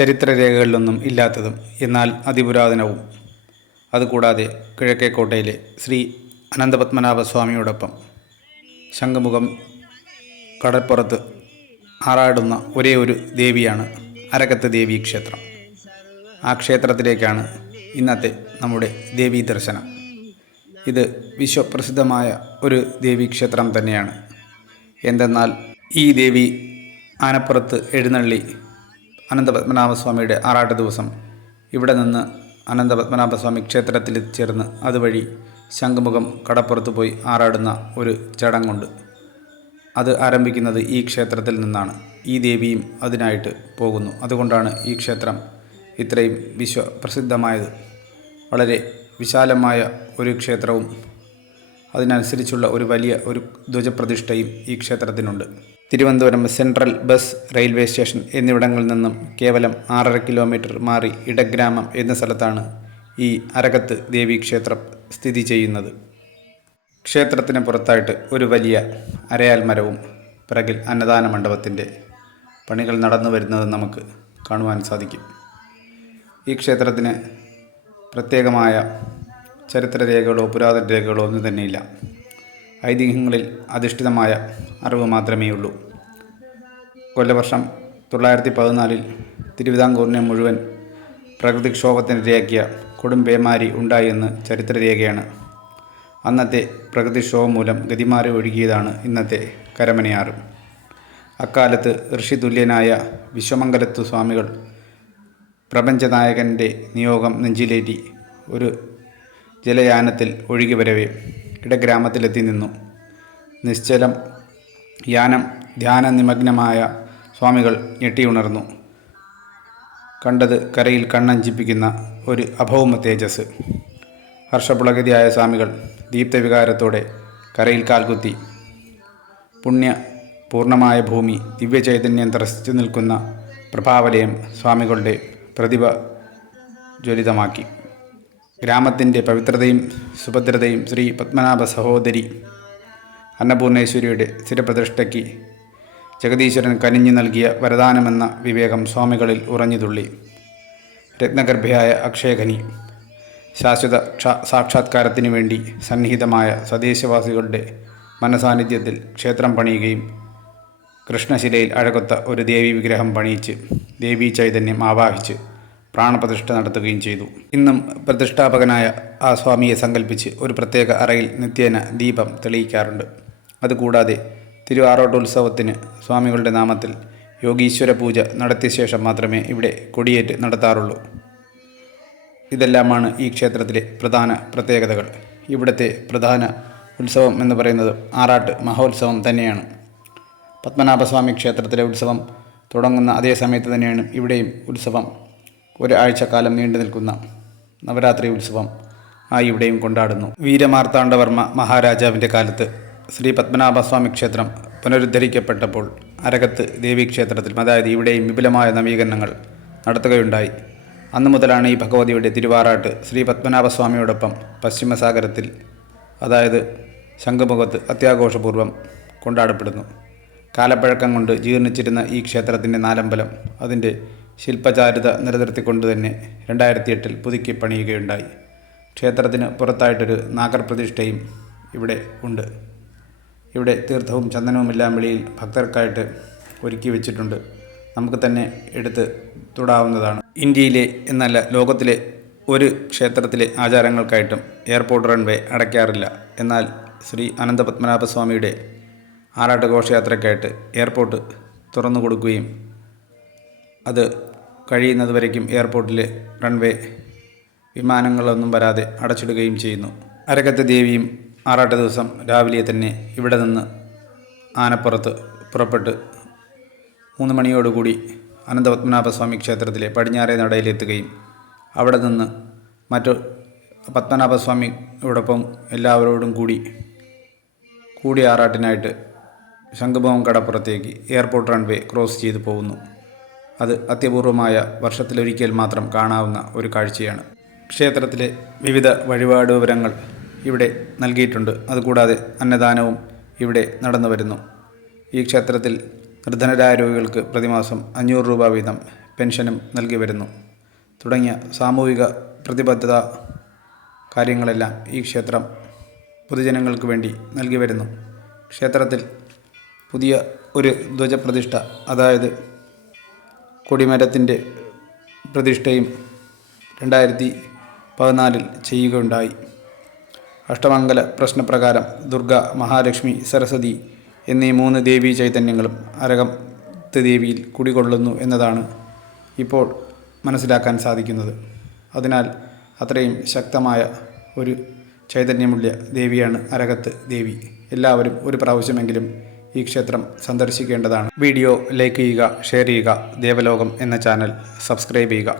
ചരിത്രരേഖകളിലൊന്നും ഇല്ലാത്തതും എന്നാൽ അതിപുരാതനവും. അതുകൂടാതെ കിഴക്കേക്കോട്ടയിലെ ശ്രീ അനന്തപത്മനാഭസ്വാമിയോടൊപ്പം ശംഖുമുഖം കടപ്പുറത്ത് ആറാടുന്ന ഒരേ ഒരു ദേവിയാണ് അരകത്ത് ദേവീ ക്ഷേത്രം. ആ ക്ഷേത്രത്തിലേക്കാണ് ഇന്നത്തെ നമ്മുടെ ദേവീ ദർശനം. ഇത് വിശ്വപ്രസിദ്ധമായ ഒരു ദേവീക്ഷേത്രം തന്നെയാണ്. എന്തെന്നാൽ ഈ ദേവി ആനപ്പുറത്ത് എഴുന്നള്ളി അനന്തപത്മനാഭസ്വാമിയുടെ ആറാട്ട് ദിവസം ഇവിടെ നിന്ന് അനന്തപത്മനാഭസ്വാമി ക്ഷേത്രത്തിൽ ചേർന്ന് അതുവഴി ശംഖുമുഖം കടപ്പുറത്ത് പോയി ആറാടുന്ന ഒരു ചടങ്ങുണ്ട്. അത് ആരംഭിക്കുന്നത് ഈ ക്ഷേത്രത്തിൽ നിന്നാണ്. ഈ ദേവിയും അതിനായിട്ട് പോകുന്നു. അതുകൊണ്ടാണ് ഈ ക്ഷേത്രം ഇത്രയും വിശ്വപ്രസിദ്ധമായത്. വളരെ വിശാലമായ ഒരു ക്ഷേത്രവും അതിനനുസരിച്ചുള്ള ഒരു വലിയ ഒരു ധ്വജപ്രതിഷ്ഠയും ഈ ക്ഷേത്രത്തിനുണ്ട്. Thiruvananthapuram central bus railway station എന്നിവിടങ്ങളിൽ നിന്നും കേവലം 6.5 കിലോമീറ്റർ മാറി ഇടഗ്രാമം എന്ന സ്ഥലത്താണ് ഈ അരകത്ത് ദേവീ ക്ഷേത്രം സ്ഥിതി ചെയ്യുന്നത്. ക്ഷേത്രത്തിന് പുറത്തായിട്ട് ഒരു വലിയ അരയാൽ മരവും പിറകിൽ അന്നദാന മണ്ഡപത്തിൻ്റെ പണികൾ നടന്നു വരുന്നത് നമുക്ക് കാണുവാൻ സാധിക്കും. ഈ ക്ഷേത്രത്തിന് പ്രത്യേകമായ ചരിത്രരേഖകളോ പുരാതന രേഖകളോ ഒന്നും തന്നെയില്ല. ഐതിഹ്യങ്ങളിൽ അധിഷ്ഠിതമായ അറിവ് മാത്രമേ ഉള്ളൂ. കൊല്ലവർഷം 914 തിരുവിതാംകൂറിനെ മുഴുവൻ പ്രകൃതിക്ഷോഭത്തിനിരയാക്കിയ കൊടും പേമാരി ഉണ്ടായെന്ന് ചരിത്രരേഖയാണ്. അന്നത്തെ പ്രകൃതിക്ഷോഭം മൂലം ഗതിമാറി ഒഴുകിയതാണ് ഇന്നത്തെ കരമനയാറ്. അക്കാലത്ത് ഋഷിതുല്യനായ വിശ്വമംഗലത്തു സ്വാമികൾ പ്രപഞ്ചനായകൻ്റെ നിയോഗം നെഞ്ചിലേറ്റി ഒരു ജലയാനത്തിൽ ഒഴുകി വരവേ ഇടഗ്രാമത്തിലെത്തി നിന്നു. നിശ്ചലം യാനം ധ്യാനനിമഗ്നമായ സ്വാമികൾ ഞെട്ടിയുണർന്നു. കണ്ടത് കരയിൽ കണ്ണഞ്ചിപ്പിക്കുന്ന ഒരു അഭൗമ തേജസ്. ഹർഷപുളകിതയായ സ്വാമികൾ ദീപ്തവികാരത്തോടെ കരയിൽ കാൽകുത്തി. പുണ്യപൂർണമായ ഭൂമി ദിവ്യചൈതന്യം ത്രസിച്ചു നിൽക്കുന്ന പ്രഭാവലയം സ്വാമികളുടെ പ്രതിഭ ജ്വലിതമാക്കി. ഗ്രാമത്തിൻ്റെ പവിത്രതയും സുഭദ്രതയും ശ്രീ പത്മനാഭ സഹോദരി അന്നപൂർണേശ്വരിയുടെ സ്ഥിരപ്രതിഷ്ഠയ്ക്ക് ജഗദീശ്വരൻ കനിഞ്ഞു നൽകിയ വരദാനമെന്ന വിവേകം സ്വാമികളിൽ ഉറഞ്ഞുതുള്ളി. രത്നഗർഭയായ അക്ഷയഖനി ശാശ്വത സാക്ഷാത്കാരത്തിനു വേണ്ടി സന്നിഹിതമായ സ്വദേശവാസികളുടെ മനസാന്നിധ്യത്തിൽ ക്ഷേത്രം പണിയുകയും കൃഷ്ണശിലയിൽ അഴകൊത്ത ഒരു ദേവീ വിഗ്രഹം പണിയിച്ച് ദേവീ ചൈതന്യം ആവാഹിച്ച് പ്രാണപ്രതിഷ്ഠ നടത്തുകയും ചെയ്തു. ഇന്നും പ്രതിഷ്ഠാപകനായ ആ സ്വാമിയെ സങ്കല്പിച്ച് ഒരു പ്രത്യേക അറയിൽ നിത്യേന ദീപം തെളിയിക്കാറുണ്ട്. അതുകൂടാതെ തിരുവാറോട്ടുത്സവത്തിന് സ്വാമികളുടെ നാമത്തിൽ യോഗീശ്വര പൂജ നടത്തിയ ശേഷം മാത്രമേ ഇവിടെ കൊടിയേറ്റ് നടത്താറുള്ളൂ. ഇതെല്ലാമാണ് ഈ ക്ഷേത്രത്തിലെ പ്രധാന പ്രത്യേകതകൾ. ഇവിടുത്തെ പ്രധാന ഉത്സവം എന്ന് പറയുന്നത് ആറാട്ട് മഹോത്സവം തന്നെയാണ്. പത്മനാഭസ്വാമി ക്ഷേത്രത്തിലെ ഉത്സവം തുടങ്ങുന്ന അതേ സമയത്ത് തന്നെയാണ് ഇവിടെയും ഉത്സവം. ഒരാഴ്ചക്കാലം നീണ്ടു നിൽക്കുന്ന നവരാത്രി ഉത്സവം ഇവിടെയും കൊണ്ടാടുന്നു. വീരമാർത്താണ്ഡവർമ്മ മഹാരാജാവിൻ്റെ കാലത്ത് ശ്രീ പത്മനാഭസ്വാമി ക്ഷേത്രം പുനരുദ്ധരിക്കപ്പെട്ടപ്പോൾ അരകത്ത് ദേവീക്ഷേത്രത്തിൽ അതായത് ഇവിടെയും വിപുലമായ നവീകരണങ്ങൾ നടത്തുകയുണ്ടായി. അന്നു മുതലാണ് ഈ ഭഗവതിയുടെ തിരുവാറാട്ട് ശ്രീ പത്മനാഭസ്വാമിയോടൊപ്പം പശ്ചിമസാഗരത്തിൽ അതായത് ശംഖുമുഖത്ത് അത്യാഘോഷപൂർവ്വം കൊണ്ടാടപ്പെടുന്നു. കാലപ്പഴക്കം കൊണ്ട് ജീർണിച്ചിരുന്ന ഈ ക്ഷേത്രത്തിൻ്റെ നാലമ്പലം അതിൻ്റെ ശില്പചാരുത നിലനിർത്തിക്കൊണ്ട് തന്നെ 2008 പുതുക്കി പണിയുകയുണ്ടായി. ക്ഷേത്രത്തിന് പുറത്തായിട്ടൊരു നാഗർപ്രതിഷ്ഠയും ഇവിടെ ഉണ്ട്. ഇവിടെ തീർത്ഥവും ചന്ദനവുമെല്ലാം വെളിയിൽ ഭക്തർക്കായിട്ട് ഒരുക്കി വെച്ചിട്ടുണ്ട്. നമുക്ക് തന്നെ എടുത്ത് തൊടാവുന്നതാണ്. ഇന്ത്യയിലെ എന്നല്ല ലോകത്തിലെ ഒരു ക്ഷേത്രത്തിലെ ആചാരങ്ങൾക്കായിട്ടും എയർപോർട്ട് റൺവേ അടയ്ക്കാറില്ല. എന്നാൽ ശ്രീ അനന്തപത്മനാഭസ്വാമിയുടെ ആറാട്ട് ഘോഷയാത്രയ്ക്കായിട്ട് എയർപോർട്ട് തുറന്നു കൊടുക്കുകയും അത് കഴിയുന്നതുവരേക്കും എയർപോർട്ടിലെ റൺവേ വിമാനങ്ങളൊന്നും വരാതെ അടച്ചിടുകയും ചെയ്യുന്നു. അരകത്ത് ദേവിയും ആറാട്ട് ദിവസം രാവിലെ തന്നെ ഇവിടെ നിന്ന് ആനപ്പുറത്ത് പുറപ്പെട്ട് 3 മണിയോടുകൂടി അനന്തപത്മനാഭസ്വാമി ക്ഷേത്രത്തിലെ പടിഞ്ഞാറേ നടയിലെത്തുകയും അവിടെ നിന്ന് മറ്റു പത്മനാഭസ്വാമിയോടൊപ്പം എല്ലാവരോടും കൂടി ആറാട്ടിനായിട്ട് ശംഖുമുഖം കടപ്പുറത്തേക്ക് എയർപോർട്ട് റൺവേ ക്രോസ് ചെയ്തു പോകുന്നു. അത് അത്യപൂർവമായ വർഷത്തിലൊരിക്കൽ മാത്രം കാണാവുന്ന ഒരു കാഴ്ചയാണ്. ക്ഷേത്രത്തിലെ വിവിധ വഴിപാട് വിവരങ്ങൾ ഇവിടെ നൽകിയിട്ടുണ്ട്. അതുകൂടാതെ അന്നദാനവും ഇവിടെ നടന്നു വരുന്നു. ഈ ക്ഷേത്രത്തിൽ നിർധനരായ രോഗികൾക്ക് പ്രതിമാസം 500 രൂപ വീതം പെൻഷനും നൽകി വരുന്നു. തുടങ്ങിയ സാമൂഹിക പ്രതിബദ്ധത കാര്യങ്ങളെല്ലാം ഈ ക്ഷേത്രം പൊതുജനങ്ങൾക്ക് വേണ്ടി നൽകി വരുന്നു. ക്ഷേത്രത്തിൽ പുതിയ ഒരു ധ്വജപ്രതിഷ്ഠ, അതായത് കൊടിമരത്തിൻ്റെ പ്രതിഷ്ഠയും 2014 ചെയ്യുകയുണ്ടായി. അഷ്ടമംഗല പ്രശ്നപ്രകാരം ദുർഗ, മഹാലക്ഷ്മി, സരസ്വതി എന്നീ 3 ദേവീ ചൈതന്യങ്ങളും അരകത്ത് ദേവിയിൽ കുടികൊള്ളുന്നു എന്നതാണ് ഇപ്പോൾ മനസ്സിലാക്കാൻ സാധിക്കുന്നത്. അതിനാൽ അത്രയും ശക്തമായ ഒരു ചൈതന്യമുള്ള ദേവിയാണ് അരകത്ത് ദേവി. എല്ലാവരും ഒരു പ്രാവശ്യമെങ്കിലും ഈ ക്ഷേത്രം സന്ദർശിക്കേണ്ടതാണ്. വീഡിയോ ലൈക്ക് ചെയ്യുക, ഷെയർ ചെയ്യുക. ദേവലോകം എന്ന ചാനൽ സബ്സ്ക്രൈബ് ചെയ്യുക.